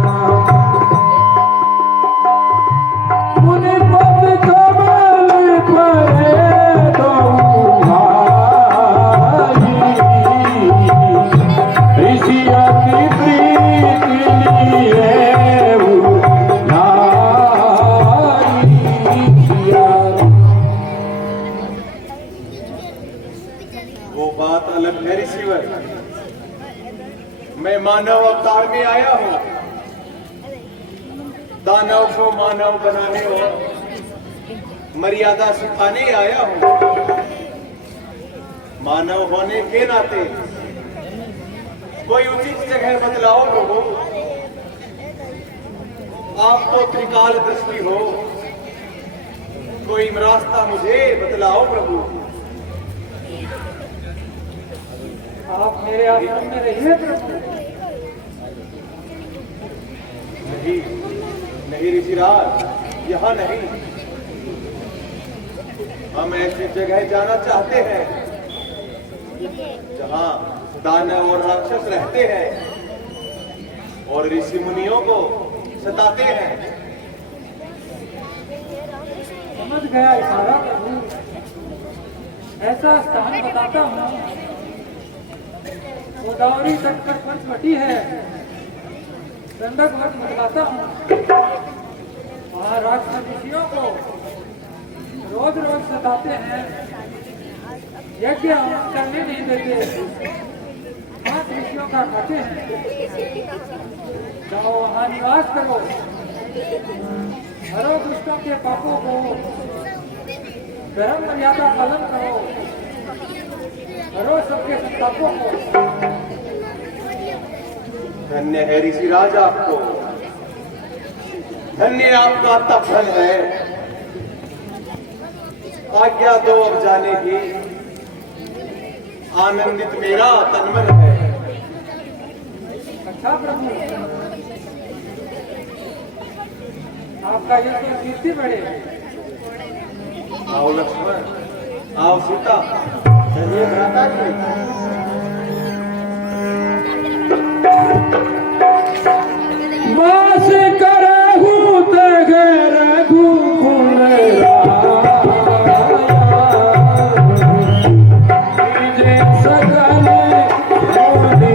मुनि पद कमल पर दो भाई, ऋषिया की प्रीति लिए वो बात अलग है ऋषिवर। मैं मानव अवतार में आया हूं, दानव को मानव बनाने और मर्यादा सिखाने आया हूं। मानव होने के नाते कोई उचित जगह बदलाओ प्रभु। आप तो त्रिकाल दृष्टि हो, कोई रास्ता मुझे बतलाओ प्रभु। आप मेरे आश्रम में रहिए प्रभु। नहीं नहीं ऋषिराज, यहाँ नहीं। हम ऐसी जगह जाना चाहते हैं जहाँ दानव और राक्षस रहते हैं और ऋषि मुनियों को सताते हैं। समझ गया इशारा प्रभु। ऐसा स्थान बताता हूँ, गोदावरी तट पर पंचवटी है, दंडक बताता हूँ। वहाँ राक्षस ऋषियों को रोज रोज सताते हैं, यज्ञ हम करने नहीं देते, मांस ऋषियों का खाते हैं। जाओ वहाँ निवास करो, हरो दुष्टों के पापों को, धर्म मर्यादा पालन करो, हरो सबके संतापों को। धन्य है ऋषिराज आपको, धन्य आपका तपन है। आज्ञा दो अब जाने की, आनंदित मेरा तनमन है। अच्छा प्रभु, आपका यह तो कीर्ति बढ़े। आओ लक्ष्मण, आओ सीता, चलिए भ्राता जी। वास करहु तग रघुकुल राया, सकल मोहि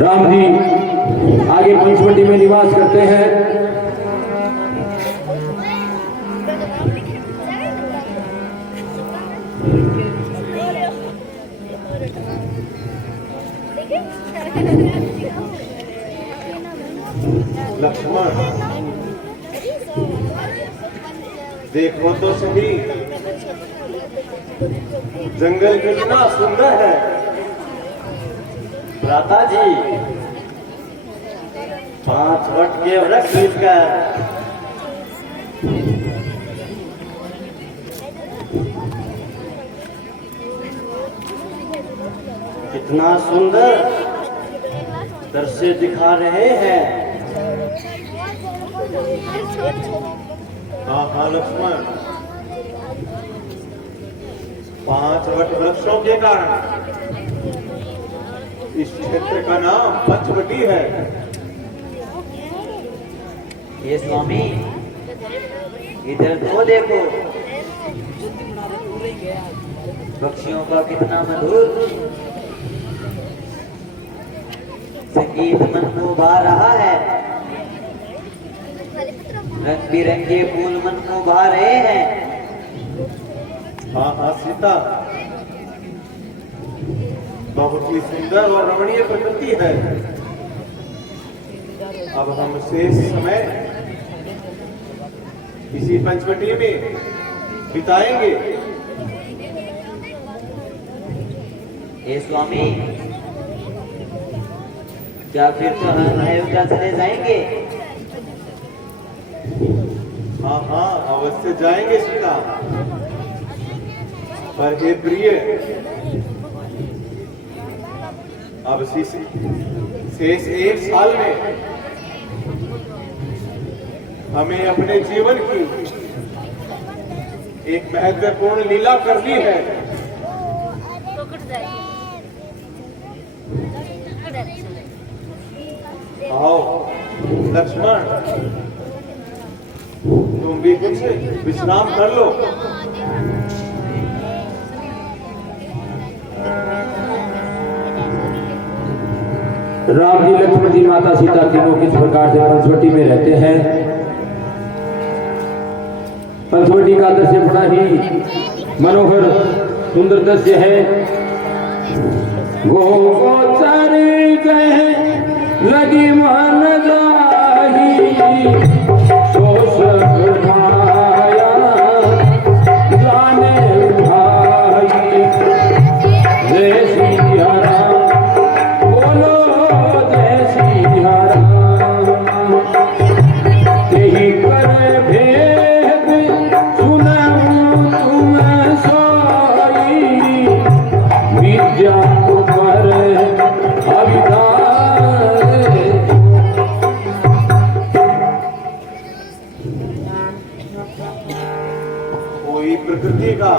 राम जी आगे पंचवटी में निवास करते हैं। लक्ष्मण देखो तो सही, जंगल कितना सुंदर है। भ्राता जी 5 वट के वृक्ष मिलकर कितना सुंदर दृश्य दिखा रहे हैं। हाँ हाँ लक्ष्मण, 5 वट वृक्षों के कारण इस क्षेत्र का नाम पंचवटी है। ये स्वामी इधर तो देखो, पक्षियों का कितना मधुर संगीत मन को भा रहा है। रंग बिरंगे फूल मन को भा रहे हैं। हाँ हाँ सीता, बहुत ही सुंदर और रमणीय प्रकृति है। अब हम शेष समय इसी पंचवटी में बिताएंगे। हे स्वामी, क्या फिर तो हम अयोध्या चले जाएंगे? हाँ हाँ अवश्य जाएंगे सीता, पर हे प्रिय, अब शेष 1 साल में हमें अपने जीवन की एक महत्वपूर्ण लीला करनी है। आओ लक्ष्मण, तुम भी कुछ विश्राम कर लो। राम जी, लक्ष्मण जी, माता सीता तीनों किस प्रकार से पंचवटी में रहते हैं। पंचवटी का दृश्य बड़ा ही मनोहर सुंदर दृश्य है। गोचर लगी मन जाही, सोच उठाया जाने उठाई। जय सिया राम, बोलो जय सिया राम। यही कर भेद सुनऊं तुम सोई, विद्या पर अविद्या। कोई प्रकृति का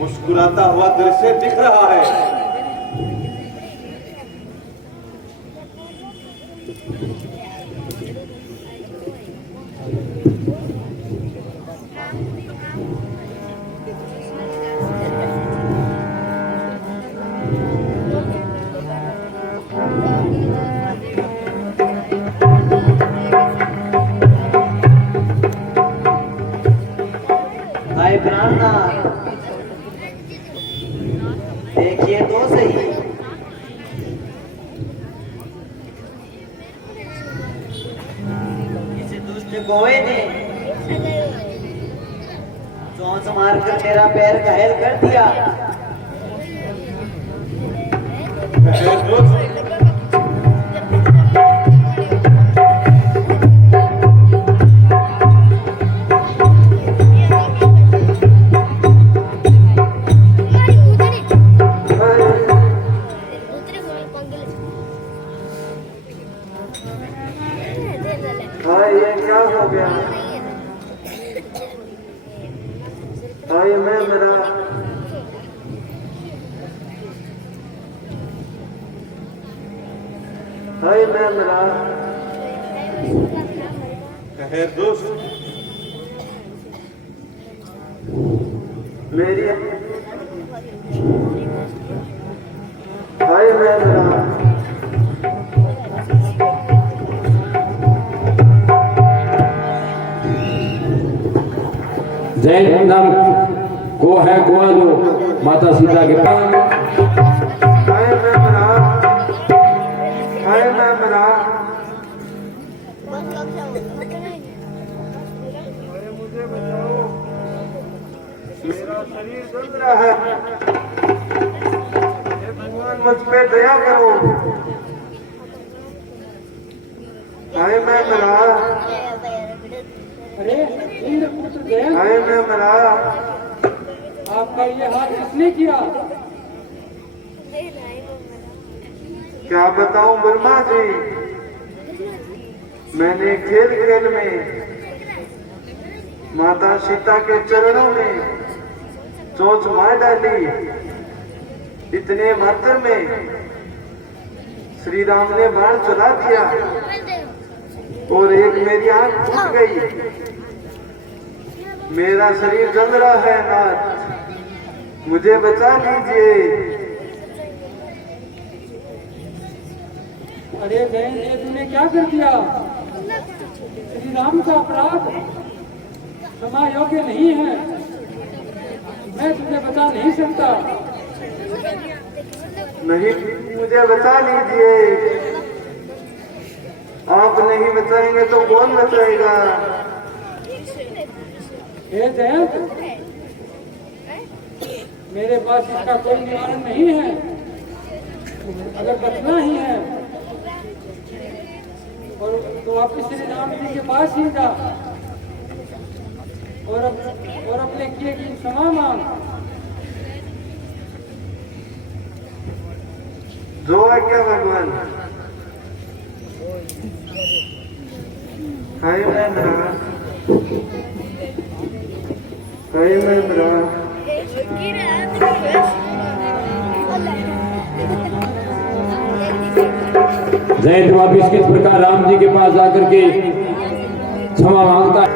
मुस्कुराता हुआ दृश्य दिख रहा है। हाय प्राणनाथ, देखिए तो सही, इस दुष्ट गोए ने चोंच मारकर मेरा पैर घायल कर दिया। हाय मैं मेरा हाय मैं मेरा खैर दोस्त मेरी हाय मैं मेरा जैन नाम को है गोवा जो माता सीता के पास हाय मैं मेरा हाय मैं मेरा मुझे बचाओ मेरा शरीर जल रहा है हे भगवान मुझ पे दया करो हाय मैं मेरा अरे इंद्रपुत्र जयंत, हाय मैं मेरा आपका ये हाथ किसने किया? क्या बताऊं ब्रह्मा जी मैंने खेल खेल में माता सीता के चरणों में चोंच मार डाली इतने मात्र में श्री राम ने बाण चला दिया और एक मेरी आंख फूट गई मेरा शरीर जल रहा है नाथ मुझे बचा लीजिए अरे जयंत, ये तूने क्या कर दिया? श्री राम का अपराध क्षमा योग्य नहीं है। मैं तुझे बचा नहीं सकता। नहीं मुझे बचा लीजिए आप नहीं बचाएंगे तो कौन बचाएगा हे जयंत, मेरे पास इसका कोई निवारण नहीं है। अगर बचना ही है और तो वापिस श्री राम जी के पास ही जा और अपने किए की क्षमा मांग। जो है क्या भगवान हाय मैं मेरा हाय मैं मेरा जैन वापिस किस प्रकार राम जी के पास जाकर के क्षमा मांगता है।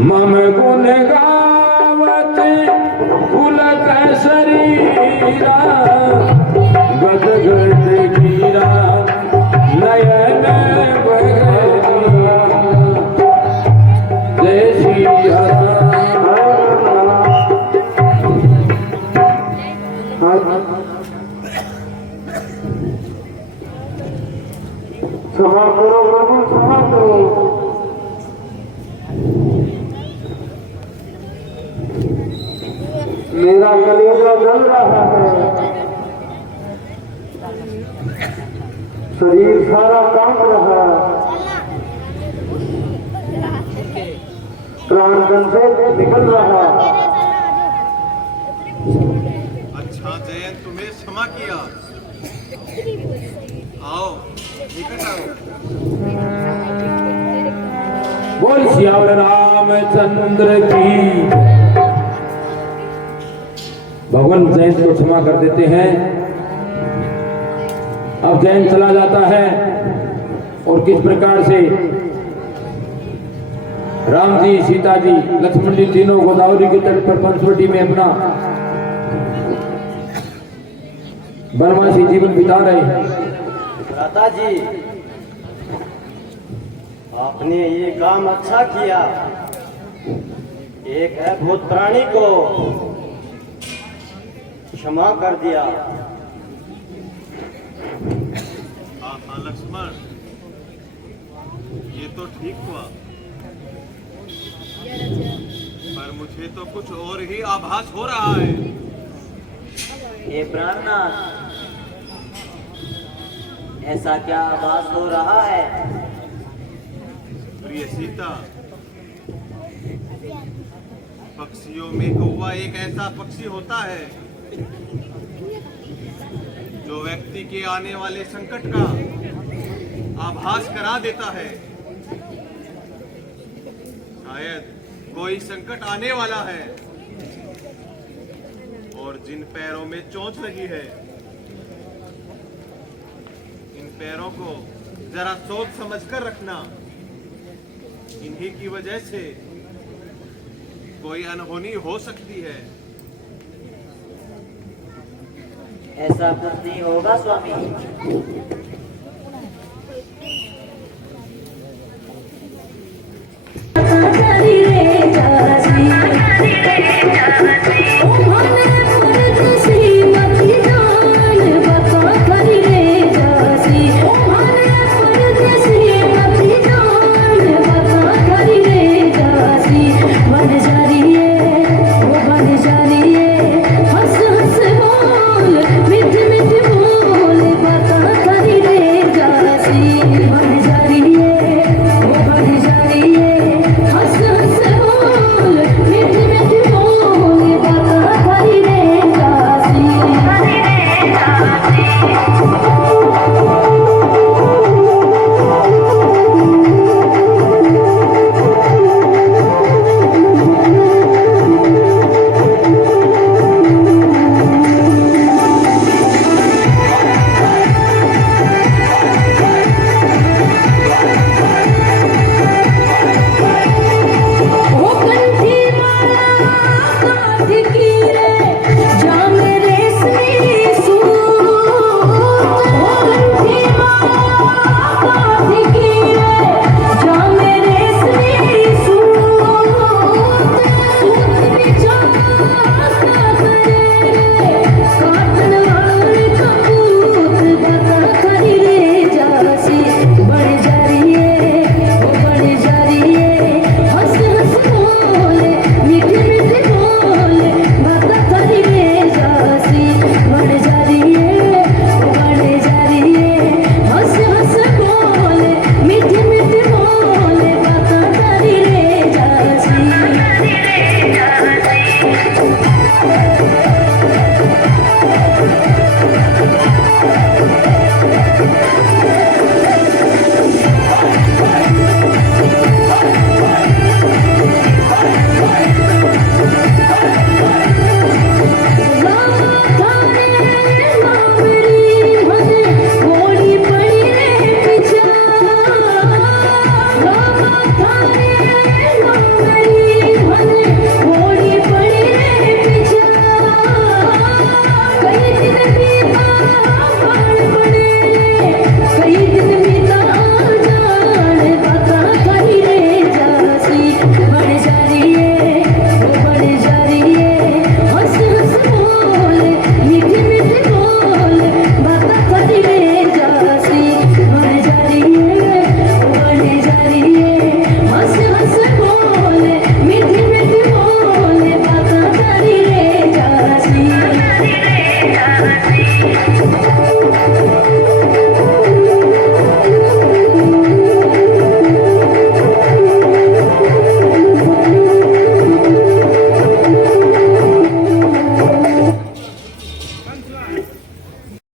मम गुण गावत पुलक शरीरा गद गद गिरा नयन जय श्री क्षमा करो प्रभु क्षमा करो मेरा कलेजा जल रहा है शरीर सारा कांप रहा प्राण गन से निकल रहा अच्छा जयंत तुम्हें क्षमा किया आओ निकट आओ बोल सियावर रामचंद्र की। भगवान जैन को क्षमा कर देते हैं। अब जैन चला जाता है और किस प्रकार से राम जी, सीता जी, लक्ष्मण जी तीनों गोदावरी के तट पर पंचवटी में अपना वनवासी जीवन बिता रहे हैं। भ्राता जी, आपने ये काम अच्छा किया। एक अद्भुत प्राणी को क्षमा कर दिया। हाँ लक्ष्मण, ये तो ठीक हुआ, पर मुझे तो कुछ और ही आभास हो रहा है। ये प्राणनाथ, ऐसा क्या आभास हो रहा है? प्रिय सीता, पक्षियों में कौवा एक ऐसा पक्षी होता है जो व्यक्ति के आने वाले संकट का आभास करा देता है। शायद कोई संकट आने वाला है, और जिन पैरों में चोंच लगी है, इन पैरों को जरा सोच समझ कर रखना। इन्हीं की वजह से कोई अनहोनी हो सकती है। ऐसा कुछ नहीं होगा स्वामी।